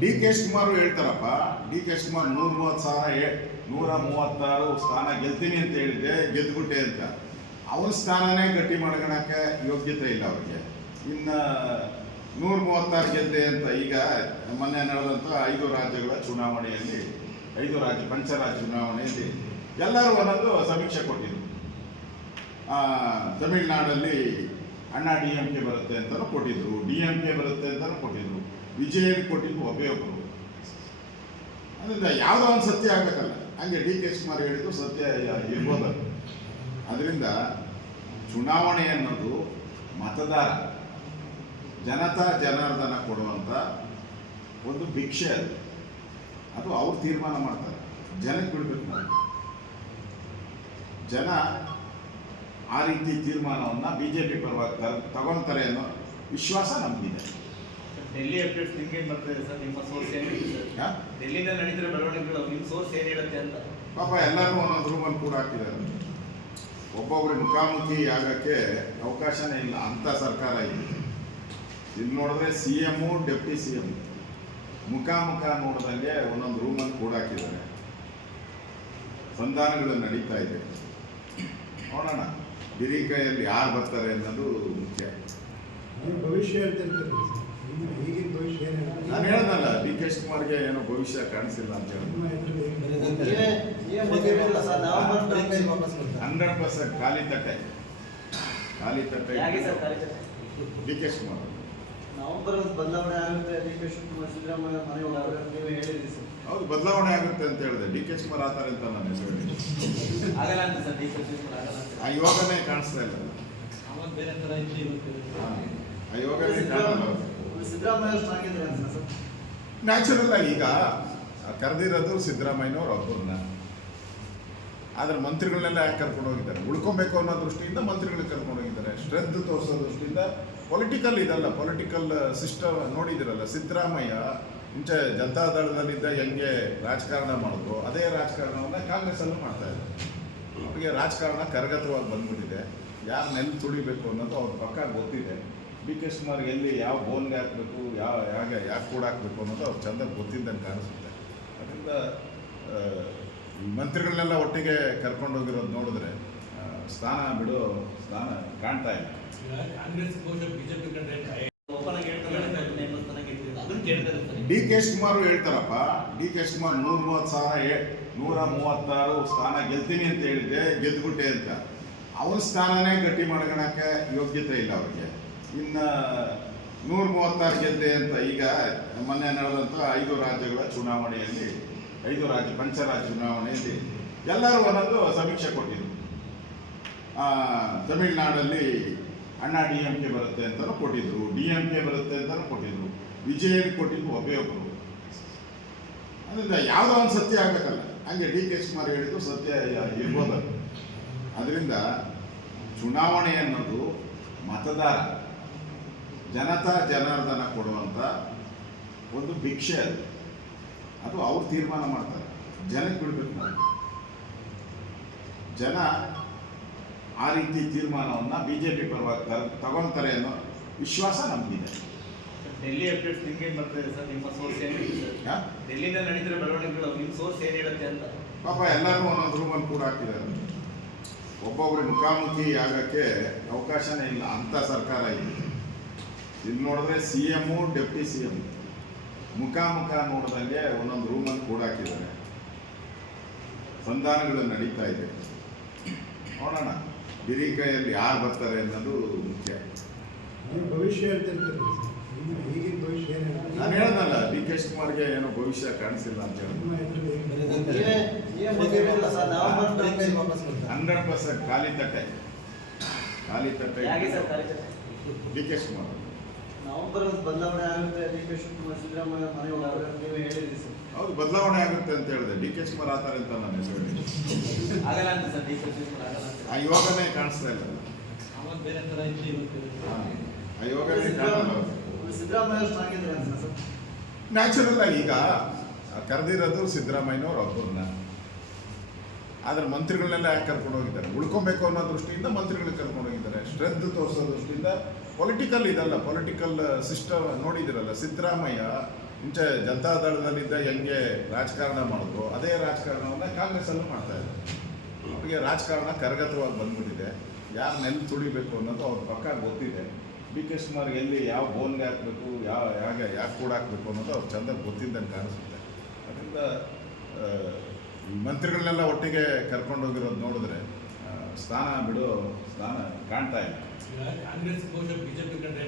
D K Shivakumar ಹೇಳ್ತಾರಪ್ಪ, D K Shivakumar 136 ಸ್ಥಾನ ಗೆಲ್ತೀನಿ ಅಂತ ಹೇಳಿದ್ದೆ, ಗೆದ್ಬಿಟ್ಟೆ ಅಂತ. ಅವ್ರ ಸ್ಥಾನನೇ ಗಟ್ಟಿ ಮಾಡ್ಕೊಳಕ್ಕೆ ಯೋಗ್ಯತೆ ಇಲ್ಲ ಅವ್ರಿಗೆ. ಇನ್ನು 136 ಗೆದ್ದೆ ಅಂತ ಈಗ ಮೊನ್ನೆ ನಡೆದಂಥ 5 ರಾಜ್ಯಗಳ ಚುನಾವಣೆಯಲ್ಲಿ, 5 ರಾಜ್ಯ ಪಂಚರಾಜ್ಯ ಚುನಾವಣೆಯಲ್ಲಿ ಎಲ್ಲರೂ ಒಂದೊಂದು ಸಮೀಕ್ಷೆ ಕೊಟ್ಟಿದ್ರು. ತಮಿಳುನಾಡಲ್ಲಿ ಅಣ್ಣಾ DMK ಬರುತ್ತೆ ಅಂತಲೂ ಕೊಟ್ಟಿದ್ರು, DMK ಬರುತ್ತೆ ಅಂತಲೂ ಕೊಟ್ಟಿದ್ರು, ವಿಜಯ್ ಕೊಟ್ಟಿದ್ದು ಒಬ್ಬೇ ಒಬ್ಬರು. ಅದರಿಂದ ಯಾವುದೋ ಒಂದು ಸತ್ಯ ಆಗಬೇಕಲ್ಲ. ಹಂಗೆ ಡಿ ಕೆ ಶಿವಕುಮಾರ್ ಹೇಳಿದ್ದು ಸತ್ಯ ಇರ್ಬೋದು. ಅದರಿಂದ ಚುನಾವಣೆ ಅನ್ನೋದು ಮತದಾರ ಜನತಾ ಜನಾರ್ದನ ಕೊಡುವಂಥ ಒಂದು ಭಿಕ್ಷೆ. ಅದು ಅವ್ರು ತೀರ್ಮಾನ ಮಾಡ್ತಾರೆ, ಜನಕ್ಕೆ ಬಿಡಬೇಕು. ನಾವು ಜನ ಆ ರೀತಿ ತೀರ್ಮಾನವನ್ನು BJP ಪರವಾಗಿ ತಗೊಳ್ತಾರೆ ಅನ್ನೋ ವಿಶ್ವಾಸ ನಮಗಿದೆ. ಡೆಲ್ಲಿ ಅಪ್ಡೇಟ್ಸ್ ನಿಮಗೆ ಬರ್ತದೆ ಸರ್, ನಿಮ್ಮ ಸೋರ್ಸ್ ಏನಿದೆ ಸರ್? ಡೆಲ್ಲಿನಲ್ಲಿ ನಡೀತಿರೋ ಬೆಳವಣಿಗೆಗಳು ನಿಮ್ಮ ಸೋರ್ಸ್ ಏನು ಹೇಳುತ್ತೆ ಅಂತ? ಪಾಪ ಎಲ್ಲರೂ ಒಂದೊಂದು ರೂಮಲ್ಲಿ ಕೂಡ ಹಾಕಿದ್ದಾರೆ. ಒಬ್ಬೊಬ್ಬರು ಮುಖಾಮುಖಿ ಆಗೋಕ್ಕೆ ಅವಕಾಶನೇ ಇಲ್ಲ ಅಂಥ ಸರ್ಕಾರ ಇದೆ. ಇಲ್ಲಿ ನೋಡಿದ್ರೆ CM ಡೆಪ್ಟಿ CM ಮುಖಾಮುಖ ನೋಡಿದಂಗೆ ಒಂದೊಂದು ರೂಮಲ್ಲಿ ಕೂಡ ಹಾಕಿದ್ದಾರೆ. ಸಂಧಾನಗಳು ನಡೀತಾ ಇದೆ. ನೋಡೋಣ ಹಿರಿಕೈಯಲ್ಲಿ ಯಾರು ಬರ್ತಾರೆ ಅನ್ನೋದು ಮುಖ್ಯ. ಭವಿಷ್ಯ ಈಗಿನ ಭವಿಷ್ಯ ನಾನು ಹೇಳ್ದಲ್ಲ, ಡಿ ಕೆ ಶಿವಕುಮಾರ್ಗೆ ಏನೋ ಭವಿಷ್ಯ ಕಾಣಿಸಿಲ್ಲ ಅಂತ ಹೇಳಿ 100% ಖಾಲಿ ತಟ್ಟೆ ಡಿ ಕೆ ಶಿವಕುಮಾರ್. ನವೆಂಬರ್ ಬದಲಾವಣೆ ಆಗುತ್ತೆ, ಡಿ ಕೆ ಶಿವಕುಮಾರ್ ಸಿದ್ದರಾಮಯ್ಯ ಮನೆ ಹೋಗೋರು ನೀವು ಹೇಳಿದ್ರಿ ಸರ್. ಹೌದು, ಬದಲಾವಣೆ ಆಗುತ್ತೆ ಅಂತ ಹೇಳಿದೆ. ಡಿ ಕೆ ಶಿವಕುಮಾರ್ ಆತಾರೆ ಅಂತ ನಾನು ಹೆಸರು ಹೇಳಿದೆ. ಆಗಲ್ಲ ಅಂತ ಸರ್, ಡಿ ಕೆ ಶಿವಕುಮಾರ್ ಆಗಲ್ಲ ಅಂತ. ಆ ಯೋಗನೇ ಕಾಣಿಸ್ತಾ ಇಲ್ಲ. ಅವಾಗ ಬೇರೆ ಥರ ಇತ್ತು, ಇವತ್ತು ಆ ಯೋಗನೇ ಕಾಣಲ್ಲ. ಸಿದ್ದರಾಮಯ್ಯ ಸ್ಟ್ರಾಂಗ್ ಇದ್ದಾರೆ ಅಂತ ಸರ್. ನ್ಯಾಚುರಲ್ ಆಗಿ ಈಗ ಕರೆದಿರೋದು ಸಿದ್ದರಾಮಯ್ಯನವ್ರು ಒಬ್ಬರನ್ನ. ಆದರೆ ಮಂತ್ರಿಗಳನ್ನೆಲ್ಲ ಯಾಕೆ ಕರ್ಕೊಂಡು ಹೋಗಿದ್ದಾರೆ? ಉಳ್ಕೊಬೇಕು ಅನ್ನೋ ದೃಷ್ಟಿಯಿಂದ ಮಂತ್ರಿಗಳನ್ನ ಕರ್ಕೊಂಡು ಹೋಗಿದ್ದಾರೆ. ಸ್ಟ್ರೆಂತ್ ತೋರಿಸೋ ದೃಷ್ಟಿಯಿಂದ ಪೊಲಿಟಿಕಲ್ ಇದಲ್ಲ, ಪೊಲಿಟಿಕಲ್ ಸಿಸ್ಟಮ್ ನೋಡಿದಿರಲ್ಲ. ಸಿದ್ದರಾಮಯ್ಯ ಮುಂಚೆ ಜನತಾದಳದಲ್ಲಿದ್ದ ಹೆಂಗೆ ರಾಜಕಾರಣ ಮಾಡಿದ್ರು, ಅದೇ ರಾಜಕಾರಣವನ್ನು ಕಾಂಗ್ರೆಸ್ಸಲ್ಲೂ ಮಾಡ್ತಾ ಇದ್ದಾರೆ. ಅವರಿಗೆ ರಾಜಕಾರಣ ಕರಗತವಾಗಿ ಬಂದ್ಬಿಟ್ಟಿದೆ. ಯಾರು ನೆಲ್ ತುಳಿಬೇಕು ಅನ್ನೋದು ಅವ್ರ ಪಕ್ಕ ಗೊತ್ತಿದೆ. ಡಿ ಕೆ ಶಿವಕುಮಾರ್ ಎಲ್ಲಿ ಯಾವ ಬೋನ್ಗೆ ಹಾಕಬೇಕು, ಯಾಕೆ ಕೂಡ ಹಾಕಬೇಕು ಅನ್ನೋದು ಅವ್ರು ಚೆಂದಾಗಿ ಗೊತ್ತಿದ್ದಂಗೆ ಕಾಣಿಸುತ್ತೆ. ಅದರಿಂದ ಮಂತ್ರಿಗಳನ್ನೆಲ್ಲ ಒಟ್ಟಿಗೆ ಕರ್ಕೊಂಡು ಹೋಗಿರೋದು ನೋಡಿದ್ರೆ ಸ್ಥಾನ ಬಿಡೋ ಸ್ಥಾನ ಕಾಣ್ತಾ ಇಲ್ಲ. Congress BJP D K Shivakumar ಹೇಳ್ತಾರಪ್ಪ, ಡಿ ಕೆ ಶಿವಕುಮಾರ್ 136 ಸ್ಥಾನ ಗೆಲ್ತೀನಿ ಅಂತ ಹೇಳಿದ್ದೆ, ಗೆದ್ಬಿಟ್ಟೆ ಅಂತ. ಅವ್ರ ಸ್ಥಾನನೇ ಗಟ್ಟಿ ಮಾಡ್ಕೊಳಕ್ಕೆ ಯೋಗ್ಯತೆ ಇಲ್ಲ ಅವ್ರಿಗೆ. ಇನ್ನು 136 ಗೆದ್ದೆ ಅಂತ ಈಗ ಮೊನ್ನೆ ನಡೆದಂಥ 5 ರಾಜ್ಯಗಳ ಚುನಾವಣೆಯಲ್ಲಿ, 5 ರಾಜ್ಯ ಪಂಚರಾಜ್ಯ ಚುನಾವಣೆಯಲ್ಲಿ ಎಲ್ಲರೂ ಒಂದೊಂದು ಸಮೀಕ್ಷೆ ಕೊಟ್ಟಿದ್ರು. ತಮಿಳುನಾಡಲ್ಲಿ ಅಣ್ಣಾ DMK ಬರುತ್ತೆ ಅಂತಲೂ ಕೊಟ್ಟಿದ್ರು, DMK ಬರುತ್ತೆ ಅಂತಲೂ ಕೊಟ್ಟಿದ್ರು, ವಿಜಯ್ ಕೊಟ್ಟಿದ್ದು ಒಬ್ಬೇ ಒಬ್ಬರು. ಅದರಿಂದ ಯಾವುದೋ ಒಂದು ಸತ್ಯ ಆಗಬೇಕಲ್ಲ. ಹಂಗೆ ಡಿ ಕೆ ಶಿವಕುಮಾರ್ ಹೇಳಿದ್ದು ಸತ್ಯ ಇರ್ಬೋದು. ಅದರಿಂದ ಚುನಾವಣೆ ಅನ್ನೋದು ಮತದಾರ ಜನತಾ ಜನಾರ್ದನ ಕೊಡುವಂಥ ಒಂದು ಭಿಕ್ಷೆ. ಅದು ಅವ್ರು ತೀರ್ಮಾನ ಮಾಡ್ತಾರೆ, ಜನಕ್ಕೆ ಬಿಡಬೇಕು. ನಾವು ಜನ ಆ ರೀತಿ ತೀರ್ಮಾನವನ್ನು BJP ಪರವಾಗಿ ತಗೊಳ್ತಾರೆ ಅನ್ನೋ ವಿಶ್ವಾಸ ನಮಗಿದೆ. ಡೆಲ್ಲಿ ಅಪ್ಡೇಟ್ಸ್ ನಿಮಗೆ ಬರ್ತದೆ ಸರ್, ನಿಮ್ಮ ಸೋರ್ಸ್ ಏನಿದೆ ಸರ್? ಡೆಲ್ಲಿನಲ್ಲಿ ನಡೀತಿರೋ ಬೆಳವಣಿಗೆಗಳು ನಿಮ್ಮ ಸೋರ್ಸ್ ಏನು ಹೇಳುತ್ತೆ ಅಂತ? ಪಾಪ ಎಲ್ಲರೂ ಒಂದೊಂದು ರೂಮಲ್ಲಿ ಕೂಡ ಹಾಕಿದ್ದಾರೆ. ಒಬ್ಬೊಬ್ಬರು ಮುಖಾಮುಖಿ ಆಗೋಕ್ಕೆ ಅವಕಾಶನೇ ಇಲ್ಲ ಅಂಥ ಸರ್ಕಾರ ಇದೆ. ಇಲ್ಲಿ ನೋಡಿದ್ರೆ CM ಡೆಪ್ಟಿ CM ಮುಖಾಮುಖ ನೋಡಿದಂಗೆ ಒಂದೊಂದು ರೂಮಲ್ಲಿ ಕೂಡ ಹಾಕಿದ್ದಾರೆ. ಸಂಧಾನಗಳು ನಡೀತಾ ಇದೆ. ನೋಡೋಣ ಹಿರಿಕೈಯಲ್ಲಿ ಯಾರು ಬರ್ತಾರೆ ಅನ್ನೋದು ಮುಖ್ಯ. ಭವಿಷ್ಯ ಈಗಿನ ಭವಿಷ್ಯ ನಾನು ಹೇಳ್ದಲ್ಲ, ಡಿ ಕೆ ಶಿವಕುಮಾರ್ಗೆ ಏನೋ ಭವಿಷ್ಯ ಕಾಣಿಸಿಲ್ಲ ಅಂತ ಹೇಳಿ 100% ಖಾಲಿ ತಟ್ಟೆ ಡಿ ಕೆ ಶಿವಕುಮಾರ್. ನವೆಂಬರ್ ಬದಲಾವಣೆ ಆಗುತ್ತೆ, ಡಿ ಕೆ ಶಿವಕುಮಾರ್ ಸಿದ್ದರಾಮಯ್ಯ ಮನೆ ಹೋಗೋರು ನೀವು ಹೇಳಿದ್ರಿ ಸರ್. ಹೌದು, ಬದಲಾವಣೆ ಆಗುತ್ತೆ ಅಂತ ಹೇಳಿದೆ. ಡಿ ಕೆ ಶಿವಕುಮಾರ್ ಆತಾರೆ ಅಂತ ನಾನು ಹೆಸರು ಹೇಳಿದೆ. ಆಗಲ್ಲ ಅಂತ ಸರ್, ಡಿ ಕೆ ಶಿವಕುಮಾರ್ ಆಗಲ್ಲ ಅಂತ. ಆ ಯೋಗನೇ ಕಾಣಿಸ್ತಾ ಇಲ್ಲ. ಅವಾಗ ಬೇರೆ ಥರ ಇತ್ತು, ಇವತ್ತು ಆ ಯೋಗನೇ ಕಾಣಲ್ಲ. ಸಿದ್ದರಾಮಯ್ಯ ಸ್ಟ್ರಾಂಗ್ ಇದ್ದಾರೆ ಅಂತ ಸರ್. ನ್ಯಾಚುರಲ್ ಆಗಿ ಈಗ ಕರೆದಿರೋದು ಸಿದ್ದರಾಮಯ್ಯನವ್ರು ಒಬ್ಬರನ್ನ. ಆದರೆ ಮಂತ್ರಿಗಳನ್ನೆಲ್ಲ ಯಾಕೆ ಕರ್ಕೊಂಡು ಹೋಗಿದ್ದಾರೆ? ಉಳ್ಕೊಬೇಕು ಅನ್ನೋ ದೃಷ್ಟಿಯಿಂದ ಮಂತ್ರಿಗಳನ್ನ ಕರ್ಕೊಂಡು ಹೋಗಿದ್ದಾರೆ. ಸ್ಟ್ರೆಂತ್ ತೋರಿಸೋ ದೃಷ್ಟಿಯಿಂದ ಪೊಲಿಟಿಕಲ್ ಇದಲ್ಲ, ಪೊಲಿಟಿಕಲ್ ಸಿಸ್ಟಮ್ ನೋಡಿದಿರಲ್ಲ. ಸಿದ್ದರಾಮಯ್ಯ ಮುಂಚೆ ಜನತಾದಳದಲ್ಲಿದ್ದ ಹೆಂಗೆ ರಾಜಕಾರಣ ಮಾಡಿದ್ರು ಅದೇ ರಾಜಕಾರಣವನ್ನ ಕಾಂಗ್ರೆಸ್ಸಲ್ಲೂ ಮಾಡ್ತಾ ಇದ್ದಾರೆ. ಅವ್ರಿಗೆ ರಾಜಕಾರಣ ಕರಗತವಾಗಿ ಬಂದ್ಬಿಟ್ಟಿದೆ. ಯಾರು ನೆಲ್ ತುಳಿಬೇಕು ಅನ್ನೋದು ಅವ್ರ ಪಕ್ಕ ಗೊತ್ತಿದೆ. ಡಿ ಕೆ ಶಿವಕುಮಾರ್ ಎಲ್ಲಿ ಯಾವ ಬೋನ್ಗೆ ಹಾಕಬೇಕು, ಯಾಕೆ ಕೂಡ ಹಾಕಬೇಕು ಅನ್ನೋದು ಅವ್ರು ಚೆಂದ ಗೊತ್ತಿದ್ದಂಗೆ ಕಾಣಿಸುತ್ತೆ. ಅದರಿಂದ ಈ ಮಂತ್ರಿಗಳನ್ನೆಲ್ಲ ಒಟ್ಟಿಗೆ ಕರ್ಕೊಂಡೋಗಿರೋದು ನೋಡಿದ್ರೆ ಸ್ಥಾನ ಬಿಡೋ ಸ್ಥಾನ ಕಾಣ್ತಾ ಇಲ್ಲ. ಕಾಂಗ್ರೆಸ್ ಬಹುಶಃ ಬಿಜೆಪಿ ಕಂಡ್ರೆ